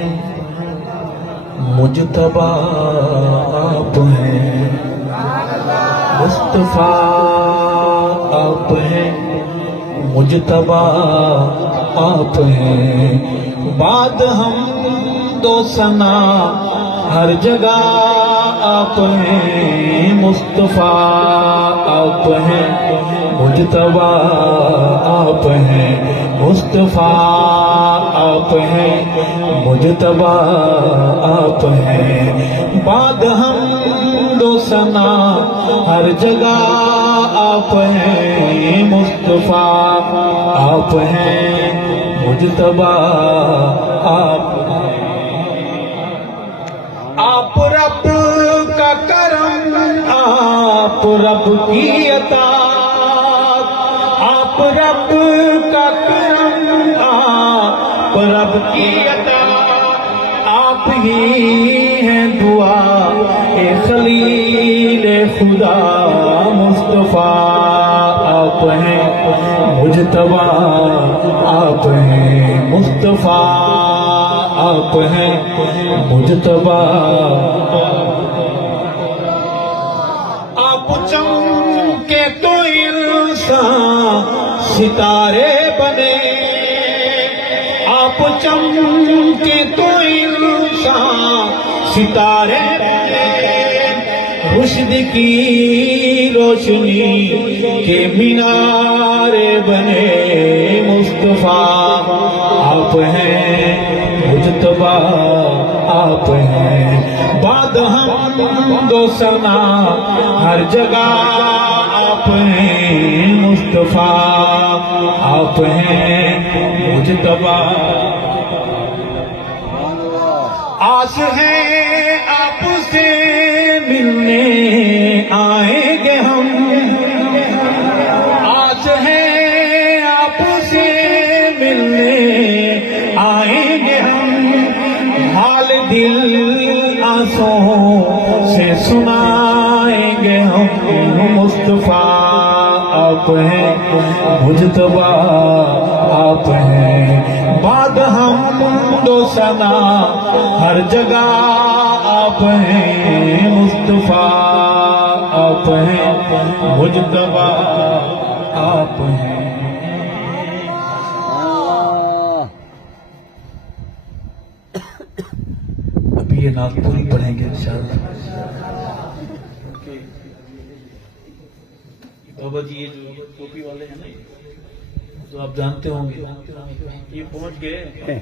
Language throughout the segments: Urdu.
ہیں مجتبی آپ ہیں مصطفیٰ آپ ہیں مجتبی آپ ہیں بعد ہم دو ثنا ہر جگہ آپ ہیں مصطفیٰ آپ ہیں مجتبی آپ ہیں مصطفیٰ آپ ہیں مجتبی آپ ہیں بعد ہم دو ثنا ہر جگہ آپ ہیں مصطفیٰ آپ ہیں مجتبی آپ رب کا کرم آپ رب کی عطا آپ رب کا کرم آپ رب کی عطا آپ ہی ہیں دعا اے خلیل خدا مصطفیٰ آپ ہیں مجتبی آپ ہیں مصطفیٰ آپ ہیں مجتبی آپ چمکے تو انسان ستارے بنے آپ چمکے تو انسان ستارے بنے رشد کی روشنی کے مینارے بنے مصطفیٰ آپ ہیں مجتبی آپ ہیں بعد ہم دو ثنا ہر جگہ آپ ہیں مصطفیٰ آپ ہیں مجتبی آس ہے آپ سے ملنے آئیں گے ہم آس ہے آپ سے ملنے آئیں گے ہم حال دل آنسوں سے سنائیں گے ہم مصطفیٰ آپ ہیں مجتبی آپ ہیں بعد ہم دو ثنا ہر جگہ آپ ہیں مصطفیٰ آپ ہیں مجتبی آپ ہیں ابھی یہ نعت پوری پڑھیں گے انشاءاللہ بابا جی یہ جو ٹوپی والے ہیں نا تو آپ جانتے ہوں گے یہ پہنچ گئے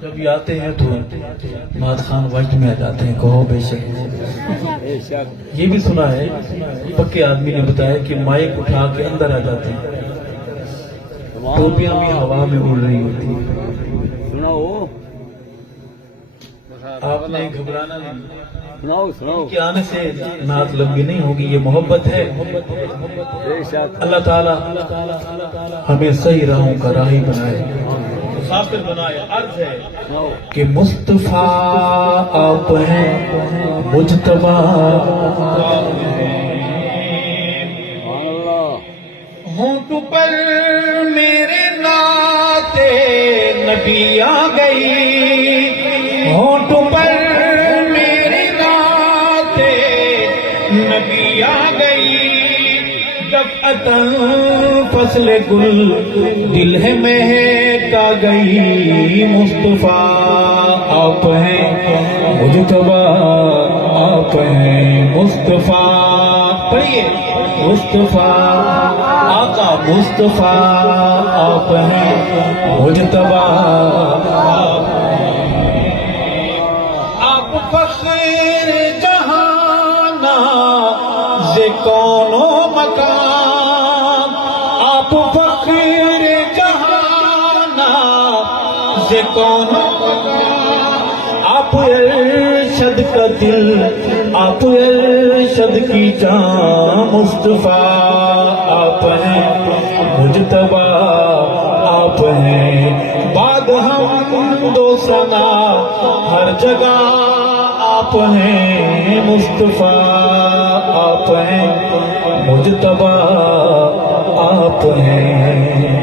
جب یہ آتے ہیں تو ماد خان وقت میں آ جاتے ہیں کہو بے شک یہ بھی سنا ہے پکے آدمی نے بتایا کہ مائک اٹھا کے اندر آ جاتے ہیں ٹوپیاں بھی ہوا میں اڑ رہی ہوتی ہیں آپ نے گھبرانا نہیں کہ آنے سے نعت لمبی نہیں ہوگی یہ محبت ہے اللہ تعالیٰ ہمیں صحیح راہوں کا راہی بنائے مسافر بنائے عرض ہے کہ مصطفیٰ آپ ہیں مجتبی ہونٹ پر میرے نعت نبی آ گئی ہونٹ پر میری نعت نبی آ گئی دفعتاً فصل گل دل ہے مہک آ گئی مصطفیٰ آپ ہیں مجتبی آپ ہیں مصطفیٰ پڑھیے مصطفیٰ آقا مصطفیٰ آپ ہیں مجتبی آپ فخر جہانا ز کون و مکان آپ فخر جہانا ز کون و مکان آپ ارشد کا دل آپ ارشد کی جان مصطفیٰ آپ ہیں مجتبی آپ ہیں بعد ہم دو ثنا ہر جگہ آپ ہیں مصطفیٰ آپ ہیں مجتبی آپ ہیں